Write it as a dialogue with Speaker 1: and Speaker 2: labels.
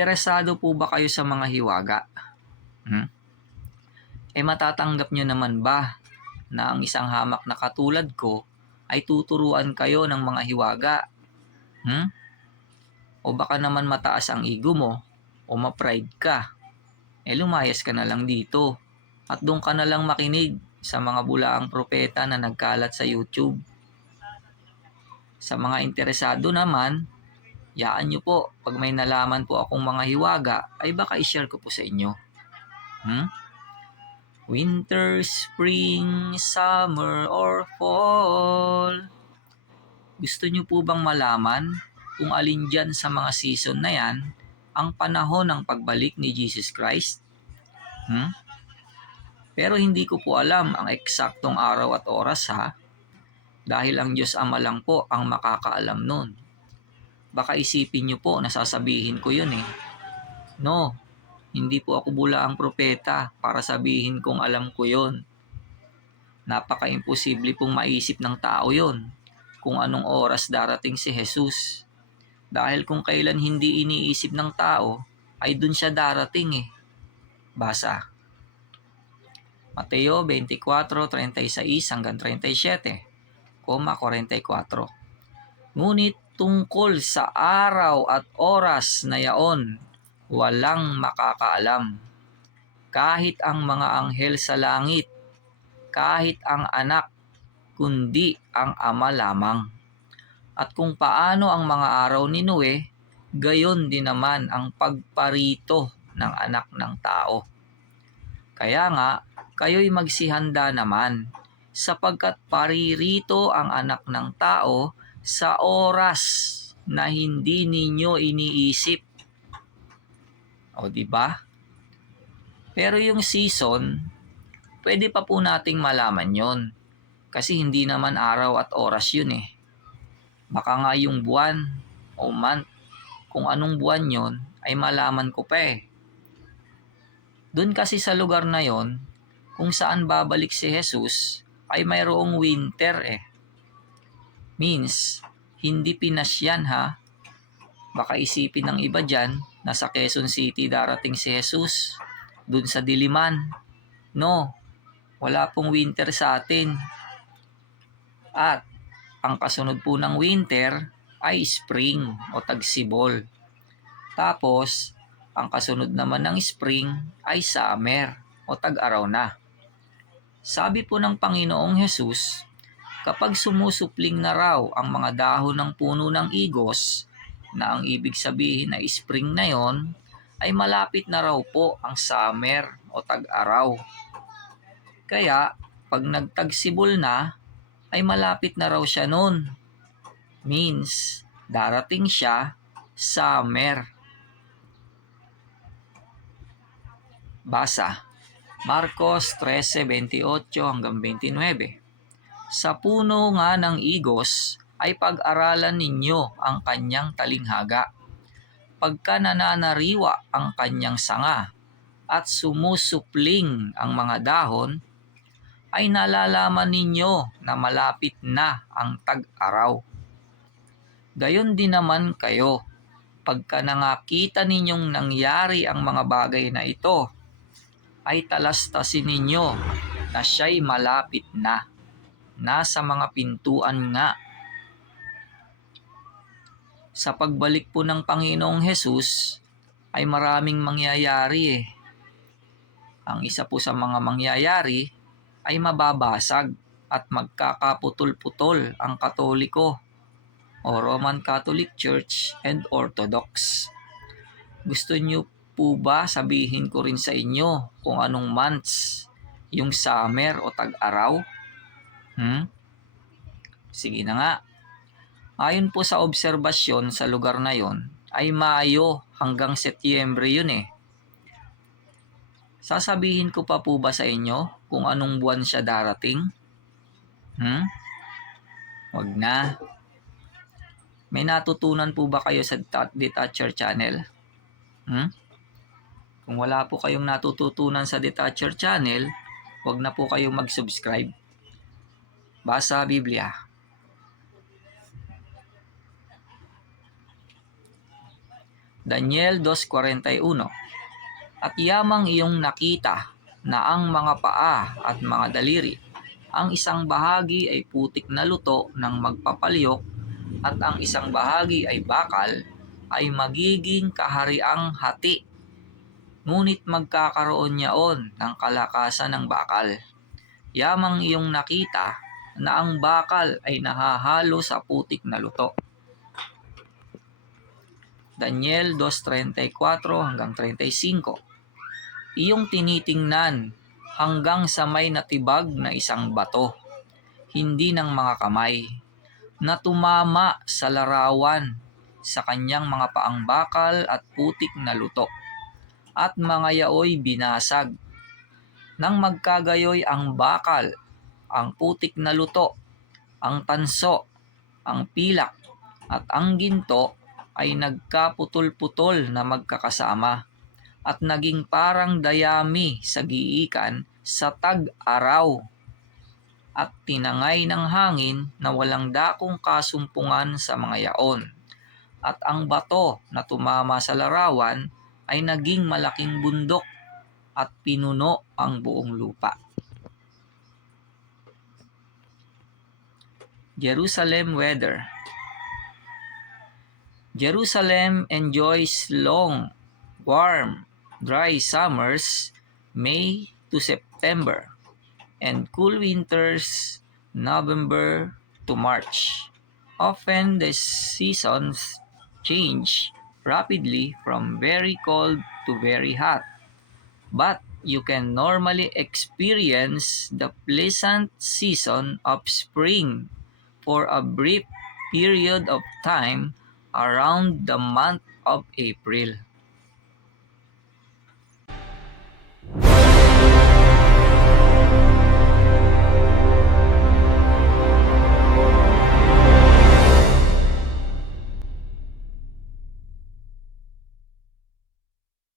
Speaker 1: Interesado po ba kayo sa mga hiwaga? Hmm? Eh matatanggap nyo naman ba na ang isang hamak na katulad ko ay tuturuan kayo ng mga hiwaga? Hmm? O baka naman mataas ang ego mo o ma-pride ka. Eh lumayas ka na lang dito at doon ka na lang makinig sa mga bulaang propeta na nagkalat sa YouTube. Sa mga interesado naman, yaan nyo po, pag may nalaman po akong mga hiwaga, ay baka i-share ko po sa inyo. Hmm? Winter, spring, summer, or fall. Gusto nyo po bang malaman kung alin dyan sa mga season na yan ang panahon ng pagbalik ni Jesus Christ? Hmm? Pero hindi ko po alam ang eksaktong araw at oras ha, dahil ang Diyos Ama lang po ang makakaalam nun. Baka isipin nyo po na sasabihin ko yun eh. No, hindi po ako bula ang propeta para sabihin kong alam ko yon. Napaka-imposible pong maisip ng tao yon kung anong oras darating si Jesus. Dahil kung kailan hindi iniisip ng tao, ay dun siya darating eh. Basa. Mateo 24:36 hanggang 37, 44. Ngunit tungkol sa araw at oras na yaon, walang makakaalam. Kahit ang mga anghel sa langit, kahit ang anak, kundi ang ama lamang. At kung paano ang mga araw ni Noe, gayon din naman ang pagparito ng anak ng tao. Kaya nga, kayo'y magsihanda naman, sapagkat paririto ang anak ng tao sa oras na hindi ninyo iniisip. O di ba? Pero yung season, pwede pa po nating malaman 'yon. Kasi hindi naman araw at oras 'yun eh. Baka nga yung buwan o month, kung anong buwan 'yon ay malaman ko pa eh. Doon kasi sa lugar na 'yon, kung saan babalik si Jesus, ay mayroong winter eh. Means, hindi Pinas yan ha. Baka isipin ng iba dyan, nasa Quezon City darating si Jesus. Dun sa Diliman. No, wala pong winter sa atin. At, ang kasunod po ng winter ay spring o tagsibol. Tapos, ang kasunod naman ng spring ay summer o tag-araw na. Sabi po ng Panginoong Hesus, kapag sumusupling na raw ang mga dahon ng puno ng igos, na ang ibig sabihin na spring na yon, ay malapit na raw po ang summer o tag-araw. Kaya, pag nagtagsibol na, ay malapit na raw siya noon. Means, darating siya summer. Basa. Marcos 13:28 hanggang 29. Sa puno nga ng igos ay pag-aralan ninyo ang kanyang talinghaga. Pagka nananariwa ang kanyang sanga at sumusupling ang mga dahon, ay nalalaman ninyo na malapit na ang tag-araw. Gayon din naman kayo, pagka nangakita ninyong nangyari ang mga bagay na ito, ay talastasin ninyo na siya'y malapit na. Nasa mga pintuan nga. Sa pagbalik po ng Panginoong Hesus ay maraming mangyayari eh. Ang isa po sa mga mangyayari ay mababasag at magkakaputol-putol ang Katoliko o Roman Catholic Church and Orthodox. Gusto niyo po ba sabihin ko rin sa inyo kung anong months yung summer o tag-araw? Hmm? Sige na nga. Ayon po sa obserbasyon sa lugar na yon, ay Mayo hanggang Setyembre yun eh. Sasabihin ko pa po ba sa inyo kung anong buwan siya darating? Hmm? Wag na. May natutunan po ba kayo sa Detached Channel? Hmm? Kung wala po kayong natututunan sa Detached Channel, huwag na po kayong mag-subscribe. Basa Biblia. Daniel 2.41 At yamang iyong nakita na ang mga paa at mga daliri, ang isang bahagi ay putik na luto ng magpapalyok at ang isang bahagi ay bakal, ay magiging kahariang hati. Ngunit magkakaroon niyaon ng kalakasan ng bakal. Yamang iyong nakita na ang bakal ay nahahalo sa putik na luto. Daniel 2.34 hanggang 35 Iyong tinitingnan hanggang sa may natibag na isang bato, hindi ng mga kamay, na tumama sa larawan sa kanyang mga paang bakal at putik na luto, at mga yaoy binasag. Nang magkagayoy ang bakal, ang putik na luto, ang tanso, ang pilak, at ang ginto ay nagkaputol-putol na magkakasama at naging parang dayami sa giikan sa tag-araw at tinangay ng hangin na walang dakong kasumpungan sa mga yaon. At ang bato na tumama sa larawan ay naging malaking bundok at pinuno ang buong lupa. Jerusalem weather Jerusalem enjoys long, warm, dry summers, May to September, and cool winters, November to March. Often the seasons change rapidly from very cold to very hot, but you can normally experience the pleasant season of spring for a brief period of time around the month of April.